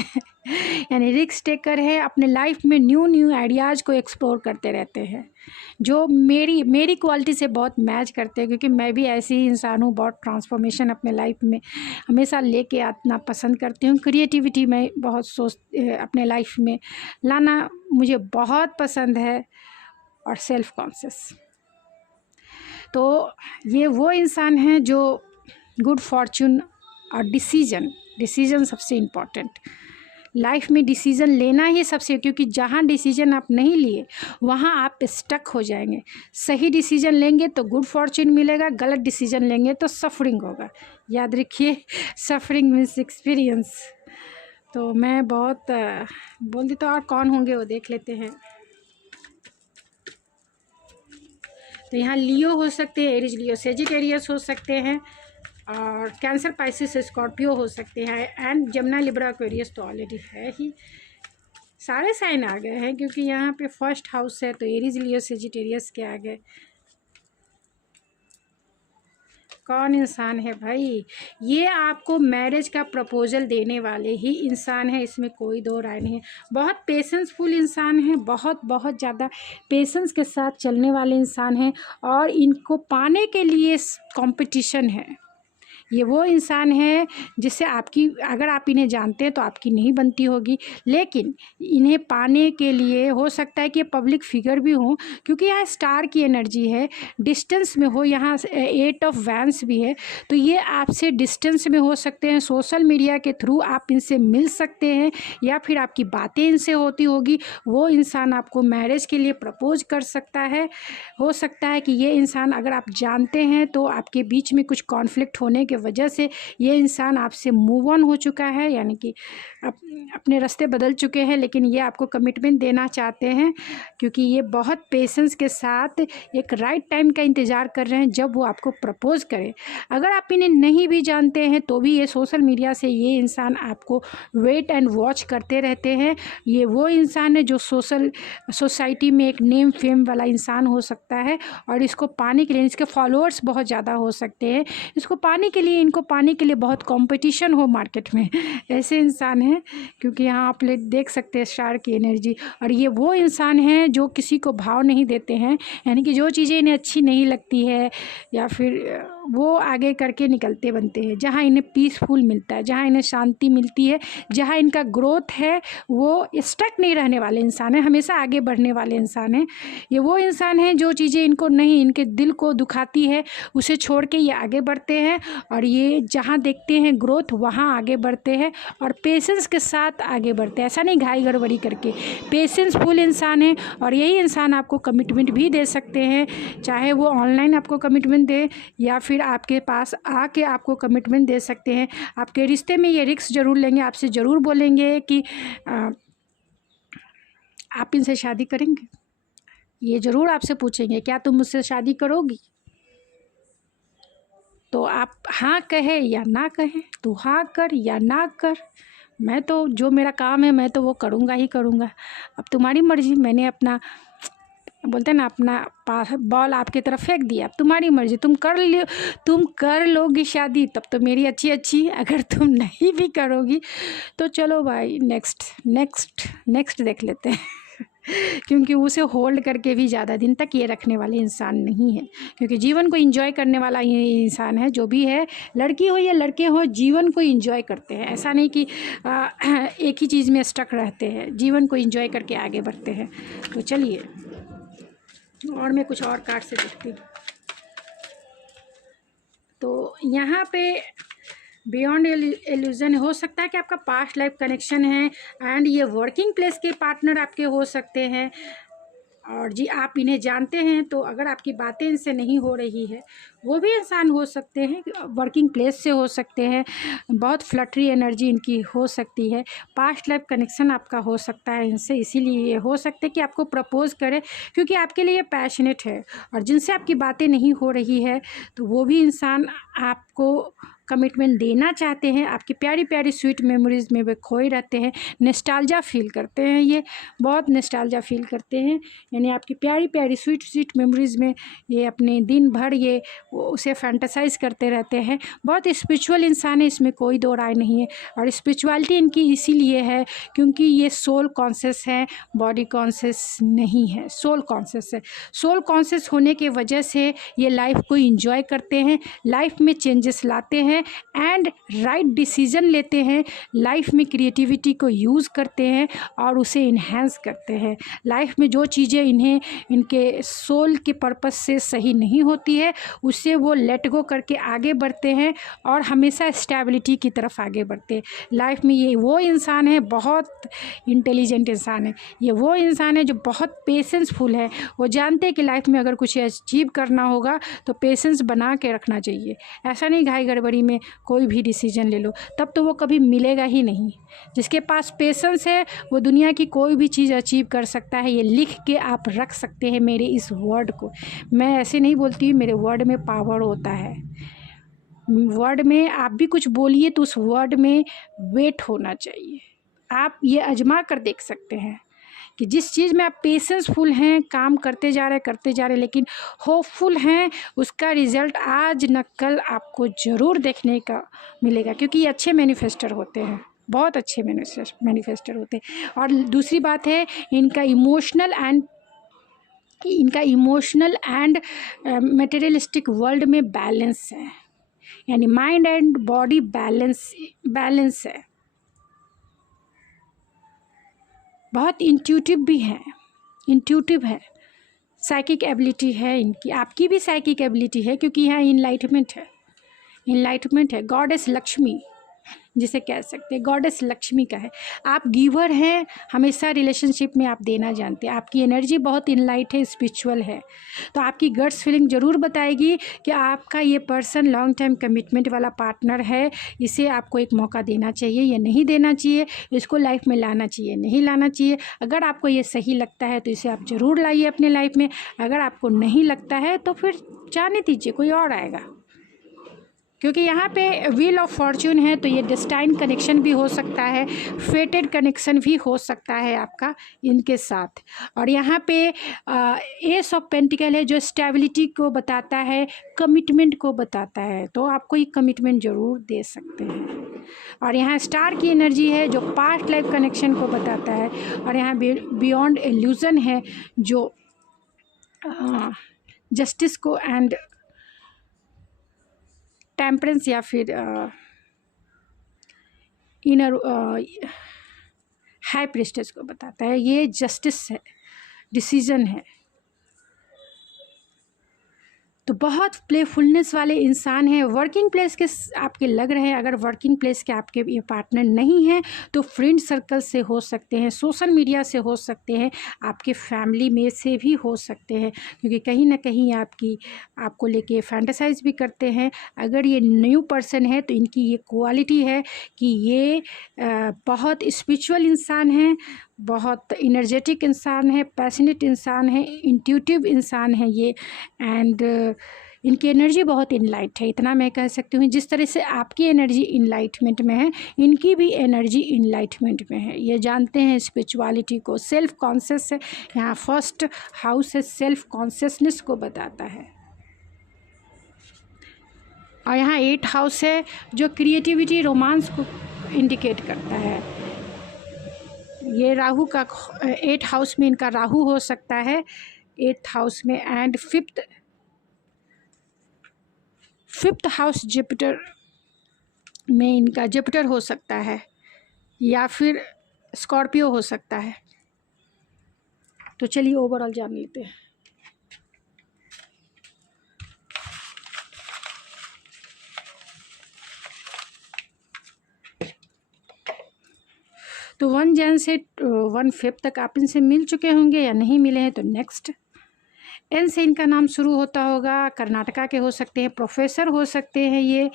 यानी रिस्क टेकर है, अपने लाइफ में न्यू आइडियाज़ को एक्सप्लोर करते रहते हैं, जो मेरी क्वालिटी से बहुत मैच करते हैं, क्योंकि मैं भी ऐसी ही इंसान हूँ। बहुत ट्रांसफॉर्मेशन अपने लाइफ में हमेशा लेके आना पसंद करती हूँ। क्रिएटिविटी मैं बहुत अपने लाइफ में लाना मुझे बहुत पसंद है, और सेल्फ कॉन्शियस। तो ये वो इंसान हैं जो गुड फॉर्चून और डिसीजन सबसे इम्पॉर्टेंट लाइफ में। डिसीज़न लेना ही सबसे, क्योंकि जहाँ डिसीजन आप नहीं लिए वहाँ आप स्टक हो जाएंगे। सही डिसीजन लेंगे तो गुड फॉर्चून मिलेगा, गलत डिसीजन लेंगे तो सफरिंग होगा। याद रखिए, सफरिंग मीन्स एक्सपीरियंस। तो मैं बहुत बोल दी, तो और कौन होंगे वो देख लेते हैं। तो यहाँ लियो हो सकते हैं, एरीज लियो सेजिटेरियस हो सकते हैं, और कैंसर पाइसिस स्कॉर्पियो हो सकते हैं, एंड जमुना लिब्रा एक्वेरियस तो ऑलरेडी है ही। सारे साइन आ गए हैं, क्योंकि यहाँ पे फर्स्ट हाउस है, तो एरीज लियो सेजिटेरियस के आ गए। कौन इंसान है भाई? ये आपको मैरिज का प्रपोजल देने वाले ही इंसान है, इसमें कोई दो राय नहीं है। बहुत पेशेंसफुल इंसान है, बहुत ज़्यादा पेशेंस के साथ चलने वाले इंसान हैं, और इनको पाने के लिए कंपटीशन है। ये वो इंसान है जिससे आपकी, अगर आप इन्हें जानते हैं तो आपकी नहीं बनती होगी, लेकिन इन्हें पाने के लिए हो सकता है कि पब्लिक फिगर भी हो, क्योंकि यहाँ स्टार की एनर्जी है, डिस्टेंस में हो, यहाँ 8 ऑफ वैंस भी है, तो ये आपसे डिस्टेंस में हो सकते हैं। सोशल मीडिया के थ्रू आप इनसे मिल सकते हैं, या फिर आपकी बातें इनसे होती होगी। वो इंसान आपको मैरिज के लिए प्रपोज कर सकता है। हो सकता है कि ये इंसान, अगर आप जानते हैं तो आपके बीच में कुछ कॉन्फ्लिक्ट होने के वजह से ये इंसान आपसे मूव ऑन हो चुका है, यानी कि अपने रास्ते बदल चुके हैं, लेकिन ये आपको कमिटमेंट देना चाहते हैं, क्योंकि ये बहुत पेशेंस के साथ एक राइट टाइम का इंतज़ार कर रहे हैं जब वो आपको प्रपोज करें। अगर आप इन्हें नहीं भी जानते हैं तो भी ये सोशल मीडिया से ये इंसान आपको वेट एंड वॉच करते रहते हैं। ये वो इंसान है जो सोसाइटी में एक नेम फेम वाला इंसान हो सकता है, और इसको पाने के लिए, इसके फॉलोअर्स बहुत ज़्यादा हो सकते हैं, इसको पाने के लिए, इनको पाने के लिए बहुत कंपटीशन हो मार्केट में, ऐसे इंसान हैं। क्योंकि यहाँ आप देख सकते हैं स्टार की एनर्जी, और ये वो इंसान हैं जो किसी को भाव नहीं देते हैं, यानी कि जो चीज़ें इन्हें अच्छी नहीं लगती है या फिर वो आगे करके निकलते बनते हैं। जहाँ इन्हें पीसफुल मिलता है, जहाँ इन्हें शांति मिलती है, जहाँ इनका ग्रोथ है, वो स्टक नहीं रहने वाले इंसान हैं, हमेशा आगे बढ़ने वाले इंसान हैं। ये वो इंसान हैं जो चीज़ें इनको नहीं, इनके दिल को दुखाती है, उसे छोड़ के ये आगे बढ़ते हैं, और ये जहाँ देखते हैं ग्रोथ वहाँ आगे बढ़ते हैं, और पेशेंस के साथ आगे बढ़ते हैं। ऐसा नहीं घाई गड़बड़ी करके, पेशेंसफुल इंसान है। और यही इंसान आपको कमिटमेंट भी दे सकते हैं, चाहे वो ऑनलाइन आपको कमिटमेंट दे या फिर आपके पास आके आपको कमिटमेंट दे सकते हैं। आपके रिश्ते में ये रिस्क ज़रूर लेंगे, आपसे ज़रूर बोलेंगे कि आप इनसे शादी करेंगे। ये ज़रूर आपसे पूछेंगे, क्या तुम मुझसे शादी करोगी? तो आप हाँ कहे या ना कहें, तू हाँ कर या ना कर, मैं तो जो मेरा काम है मैं तो वो करूँगा ही करूँगा। अब तुम्हारी मर्ज़ी, मैंने अपना, बोलते हैं ना, अपना बॉल आपकी तरफ फेंक दिया, अब तुम्हारी मर्ज़ी, तुम कर लोगी शादी तब तो मेरी अच्छी, अगर तुम नहीं भी करोगी तो चलो भाई नेक्स्ट देख लेते हैं क्योंकि उसे होल्ड करके भी ज़्यादा दिन तक ये रखने वाले इंसान नहीं है, क्योंकि जीवन को एंजॉय करने वाला ये इंसान है। जो भी है, लड़की हो या लड़के हो, जीवन को एंजॉय करते हैं। ऐसा नहीं कि एक ही चीज़ में स्टक रहते हैं, जीवन को एंजॉय करके आगे बढ़ते हैं। तो चलिए और मैं कुछ और कार्ड से देखती हूँ। तो यहाँ पे बियॉन्ड इल्यूजन हो सकता है कि आपका पास्ट लाइफ कनेक्शन है, एंड ये वर्किंग प्लेस के पार्टनर आपके हो सकते हैं, और जी आप इन्हें जानते हैं, तो अगर आपकी बातें इनसे नहीं हो रही है, वो भी इंसान हो सकते हैं, वर्किंग प्लेस से हो सकते हैं, बहुत फ्लटरी एनर्जी इनकी हो सकती है, पास्ट लाइफ कनेक्शन आपका हो सकता है इनसे, इसीलिए ये हो सकता है कि आपको प्रपोज़ करे, क्योंकि आपके लिए पैशनेट है। और जिनसे आपकी बातें नहीं हो रही है, तो वो भी इंसान आपको कमिटमेंट देना चाहते हैं, आपकी प्यारी प्यारी स्वीट मेमोरीज़ में वे खोए रहते हैं, नॉस्टैल्जिया फील करते हैं, ये बहुत नॉस्टैल्जिया फील करते हैं, यानी आपकी प्यारी प्यारी स्वीट स्वीट मेमोरीज़ में ये अपने दिन भर ये उसे फैंटेसाइज करते रहते हैं। बहुत स्पिरिचुअल इंसान है, इसमें कोई दो राय नहीं है। और स्पिरिचुअलिटी इनकी इसीलिए है क्योंकि ये सोल कॉन्शियस है, बॉडी कॉन्शियस नहीं है, सोल कॉन्शियस है। सोल कॉन्शियस होने के वजह से ये लाइफ को इंजॉय करते हैं, लाइफ में चेंजेस लाते हैं एंड राइट डिसीजन लेते हैं, लाइफ में क्रिएटिविटी को यूज़ करते हैं और उसे इन्हेंस करते हैं। लाइफ में जो चीज़ें इन्हें इनके सोल के पर्पस से सही नहीं होती है, उससे वो लेट गो करके आगे बढ़ते हैं और हमेशा स्टेबिलिटी की तरफ आगे बढ़ते हैं। लाइफ में ये वो इंसान है, बहुत इंटेलिजेंट इंसान है, ये वो इंसान है जो बहुत पेशेंसफुल है। वो जानते हैं कि लाइफ में अगर कुछ अचीव करना होगा तो पेशेंस बना के रखना चाहिए। ऐसा नहीं घाई गड़बड़ी में कोई भी डिसीजन ले लो, तब तो वो कभी मिलेगा ही नहीं। जिसके पास पेशेंस है वो दुनिया की कोई भी चीज़ अचीव कर सकता है। ये लिख के आप रख सकते हैं मेरे इस वर्ड को। मैं ऐसे नहीं बोलती, मेरे वर्ड में पावर होता है। वर्ड में आप भी कुछ बोलिए तो उस वर्ड में वेट होना चाहिए। आप ये आजमा कर देख सकते हैं कि जिस चीज़ में आप पेशेंसफुल हैं, काम करते जा रहे लेकिन होपफुल हैं, उसका रिज़ल्ट आज न कल आपको ज़रूर देखने का मिलेगा, क्योंकि ये अच्छे मैनिफेस्टर होते हैं, बहुत अच्छे मैनिफेस्टर होते हैं। और दूसरी बात है, इनका इमोशनल एंड मटेरियलिस्टिक वर्ल्ड में बैलेंस है, यानी माइंड एंड बॉडी बैलेंस है। बहुत इंट्यूटिव है, साइकिक एबिलिटी है इनकी, आपकी भी साइकिक एबिलिटी है, क्योंकि यहाँ इनलाइटमेंट है। गॉडेस लक्ष्मी जिसे कह सकते हैं, गॉडेस लक्ष्मी का है। आप गिवर हैं, हमेशा रिलेशनशिप में आप देना जानते हैं, आपकी एनर्जी बहुत इनलाइट है, स्पिरिचुअल है। तो आपकी गट्स फीलिंग ज़रूर बताएगी कि आपका ये पर्सन लॉन्ग टाइम कमिटमेंट वाला पार्टनर है, इसे आपको एक मौका देना चाहिए या नहीं देना चाहिए, इसको लाइफ में लाना चाहिए नहीं लाना चाहिए। अगर आपको ये सही लगता है तो इसे आप ज़रूर लाइए अपने लाइफ में, अगर आपको नहीं लगता है तो फिर जाने दीजिए, कोई और आएगा। क्योंकि यहाँ पे व्हील ऑफ फॉर्च्यून है, तो ये डेस्टाइन कनेक्शन भी हो सकता है, फेटेड कनेक्शन भी हो सकता है आपका इनके साथ। और यहाँ पे एस ऑफ पेंटिकल है जो स्टेबिलिटी को बताता है, कमिटमेंट को बताता है, तो आपको ये कमिटमेंट ज़रूर दे सकते हैं। और यहाँ स्टार की एनर्जी है जो पास्ट लाइफ कनेक्शन को बताता है। और यहाँ बियॉन्ड इल्यूजन है जो जस्टिस को एंड टेम्परेंस या फिर इनर हाई प्रिस्टेस को बताता है। ये जस्टिस है, डिसीजन है। तो बहुत प्लेफुलनेस वाले इंसान हैं। वर्किंग प्लेस के आपके लग रहे हैं, अगर वर्किंग प्लेस के आपके ये पार्टनर नहीं हैं तो फ्रेंड सर्कल से हो सकते हैं, सोशल मीडिया से हो सकते हैं, आपके फैमिली में से भी हो सकते हैं, क्योंकि कहीं ना कहीं आपको लेके फैंटेसाइज भी करते हैं। अगर ये न्यू पर्सन है तो इनकी ये क्वालिटी है कि ये बहुत स्पिरिचुअल इंसान हैं, बहुत इनर्जेटिक इंसान है, पैशनेट इंसान है, इंट्यूटिव इंसान है ये। एंड इनकी एनर्जी बहुत इनलाइट है, इतना मैं कह सकती हूँ। जिस तरह से आपकी एनर्जी इनलाइटमेंट में है, इनकी भी एनर्जी इनलाइटमेंट में है। ये जानते हैं स्पिरिचुअलिटी को, सेल्फ कॉन्शियस है। यहाँ फर्स्ट हाउस है, सेल्फ कॉन्शियसनेस को बताता है। और यहाँ 8 हाउस है जो क्रिएटिविटी, रोमांस को इंडिकेट करता है। ये राहु का 8 हाउस में इनका राहु हो सकता है, 8th हाउस में। एंड फिफ्थ हाउस जुपिटर में इनका जुपिटर हो सकता है, या फिर स्कॉर्पियो हो सकता है। तो चलिए ओवरऑल जान लेते हैं। तो 1 जन से 1 फ़ेब तक आप इनसे मिल चुके होंगे या नहीं मिले हैं तो नेक्स्ट। एन से इनका नाम शुरू होता होगा, कर्नाटका के हो सकते हैं, प्रोफेसर हो सकते हैं ये,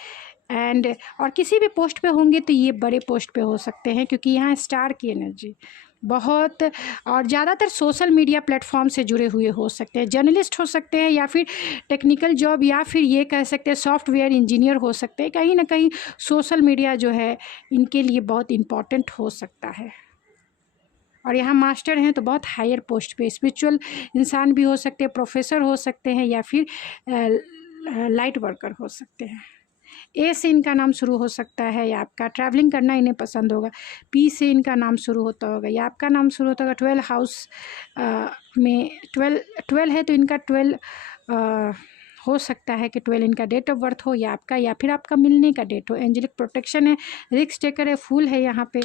एंड और किसी भी पोस्ट पे होंगे तो ये बड़े पोस्ट पे हो सकते हैं क्योंकि यहाँ स्टार की एनर्जी बहुत, और ज़्यादातर सोशल मीडिया प्लेटफॉर्म से जुड़े हुए हो सकते हैं, जर्नलिस्ट हो सकते हैं या फिर टेक्निकल जॉब, या फिर ये कह सकते हैं सॉफ्टवेयर इंजीनियर हो सकते हैं। कहीं ना कहीं सोशल मीडिया जो है इनके लिए बहुत इम्पॉर्टेंट हो सकता है। और यहाँ मास्टर हैं तो बहुत हायर पोस्ट पे स्पिरिचुअल इंसान भी हो सकते हैं, प्रोफेसर हो सकते हैं या फिर लाइट वर्कर हो सकते हैं। ए से इनका नाम शुरू हो सकता है या आपका ट्रैवलिंग करना इन्हें पसंद होगा। पी से इनका नाम शुरू होता होगा या आपका नाम शुरू होता होगा। 12 हाउस में 12 है तो इनका 12 हो सकता है कि 12 इनका डेट ऑफ बर्थ हो या आपका, या फिर आपका मिलने का डेट हो। एंजेलिक प्रोटेक्शन है, रिस्क टेकर है, फूल है यहाँ पे,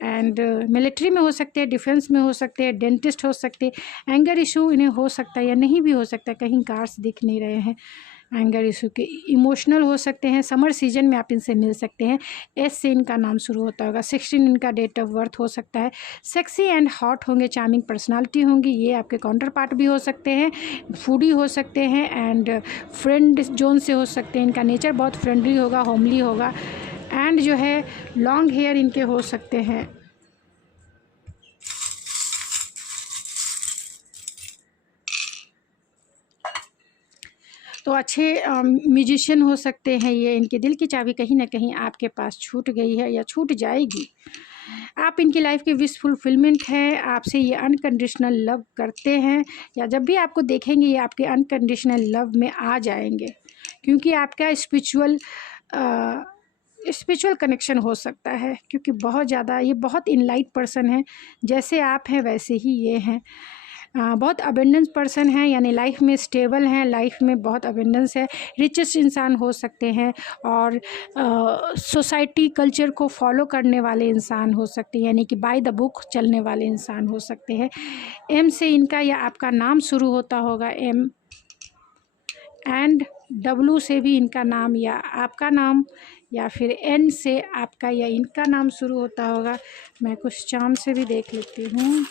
एंड मिलिट्री में हो सकते हैं, डिफेंस में हो सकते हैं, डेंटिस्ट हो सकते हैं। एंगर इशू इन्हें हो सकता है या नहीं भी हो सकता है, कहीं कार्ड्स दिख नहीं रहे हैं एंगर इशू के। इमोशनल हो सकते हैं, समर सीजन में आप इनसे मिल सकते हैं। एस से इनका नाम शुरू होता होगा। 16 इनका डेट ऑफ बर्थ हो सकता है। सेक्सी एंड हॉट होंगे, चार्मिंग पर्सनालिटी होंगी, ये आपके काउंटर पार्ट भी हो सकते हैं, फूडी हो सकते हैं, एंड फ्रेंड जोन से हो सकते हैं। इनका नेचर बहुत फ्रेंडली होगा, होमली होगा, एंड जो है लॉन्ग हेयर इनके हो सकते हैं। तो अच्छे म्यूजिशियन हो सकते हैं ये। इनके दिल की चाबी कहीं ना कहीं आपके पास छूट गई है या छूट जाएगी। आप इनकी लाइफ की विश फुलफिलमेंट है, आपसे ये अनकंडीशनल लव करते हैं, या जब भी आपको देखेंगे ये आपके अनकंडीशनल लव में आ जाएंगे क्योंकि आपका स्पिरिचुअल कनेक्शन हो सकता है, क्योंकि बहुत ज़्यादा ये बहुत इनलाइट पर्सन है, जैसे आप हैं वैसे ही ये हैं। बहुत अबेंडेंस पर्सन है, यानी लाइफ में स्टेबल हैं, लाइफ में बहुत अबेंडेंस है, रिचेस्ट इंसान हो सकते हैं, और सोसाइटी कल्चर को फॉलो करने वाले इंसान हो सकते हैं, यानी कि बाय द बुक चलने वाले इंसान हो सकते हैं। एम से इनका या आपका नाम शुरू होता होगा, एम, एंड डब्लू से भी इनका नाम या आपका नाम, या फिर एन से आपका या इनका नाम शुरू होता होगा। मैं कुछ चार्म से भी देख लेती हूँ।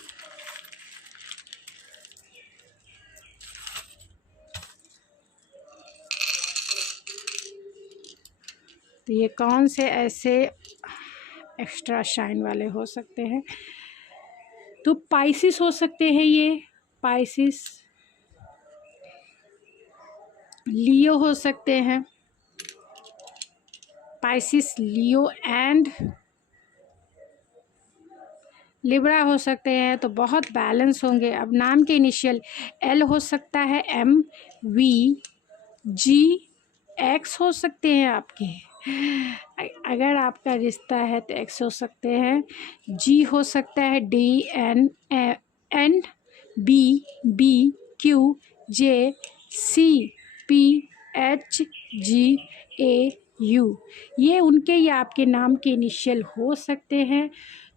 तो ये कौन से ऐसे एक्स्ट्रा शाइन वाले हो सकते हैं? तो पाइसिस हो सकते हैं ये, पाइसिस, लियो हो सकते हैं, पाइसिस, लियो एंड लिब्रा हो सकते हैं। तो बहुत बैलेंस होंगे। अब नाम के इनिशियल एल हो सकता है, एम, वी, जी, एक्स हो सकते हैं आपके, अगर आपका रिश्ता है तो एक्स हो सकते हैं, जी हो सकता है, D, N, N, B, B, Q, J, C, P, H, G, A, U, ये उनके या आपके नाम के इनिशियल हो सकते हैं।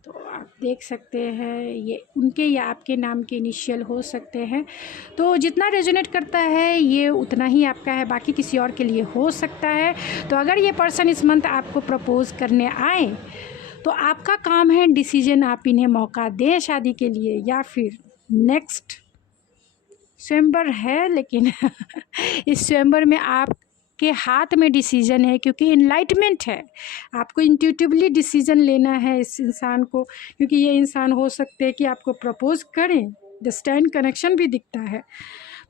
तो आप देख सकते हैं ये उनके या आपके नाम के इनिशियल हो सकते हैं। तो जितना रेजोनेट करता है ये उतना ही आपका है, बाकी किसी और के लिए हो सकता है। तो अगर ये पर्सन इस मंथ आपको प्रपोज करने आए तो आपका काम है डिसीजन, आप इन्हें मौका दें शादी के लिए, या फिर नेक्स्ट स्वयंवर है, लेकिन इस स्वयंवर में आप के हाथ में डिसीजन है, क्योंकि इनलाइटमेंट है, आपको इंट्यूटिवली डिसीजन लेना है इस इंसान को, क्योंकि ये इंसान हो सकते हैं कि आपको प्रपोज करें, द स्टैंड कनेक्शन भी दिखता है,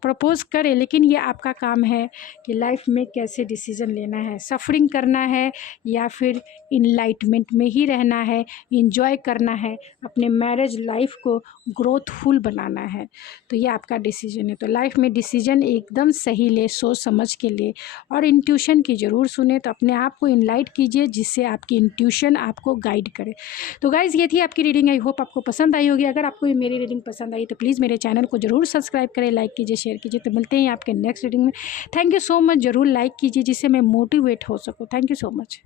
प्रपोज करें, लेकिन ये आपका काम है कि लाइफ में कैसे डिसीजन लेना है, सफरिंग करना है या फिर इनलाइटमेंट में ही रहना है, इंजॉय करना है, अपने मैरिज लाइफ को ग्रोथफुल बनाना है। तो ये आपका डिसीजन है। तो लाइफ में डिसीजन एकदम सही ले, सोच समझ के ले, और इंट्यूशन की ज़रूर सुने। तो अपने आप को इनलाइट कीजिए जिससे आपकी इंट्यूशन आपको गाइड करे। तो गाइज़ ये थी आपकी रीडिंग, आई होप आपको पसंद आई होगी। अगर आपको मेरी रीडिंग पसंद आई तो प्लीज़ मेरे चैनल को ज़रूर सब्सक्राइब करें, लाइक कीजिए, शेयर कीजिए। तो मिलते हैं आपके नेक्स्ट रीडिंग में। थैंक यू सो मच, ज़रूर लाइक कीजिए जिससे मैं मोटिवेट हो सकूँ। Thank you so much.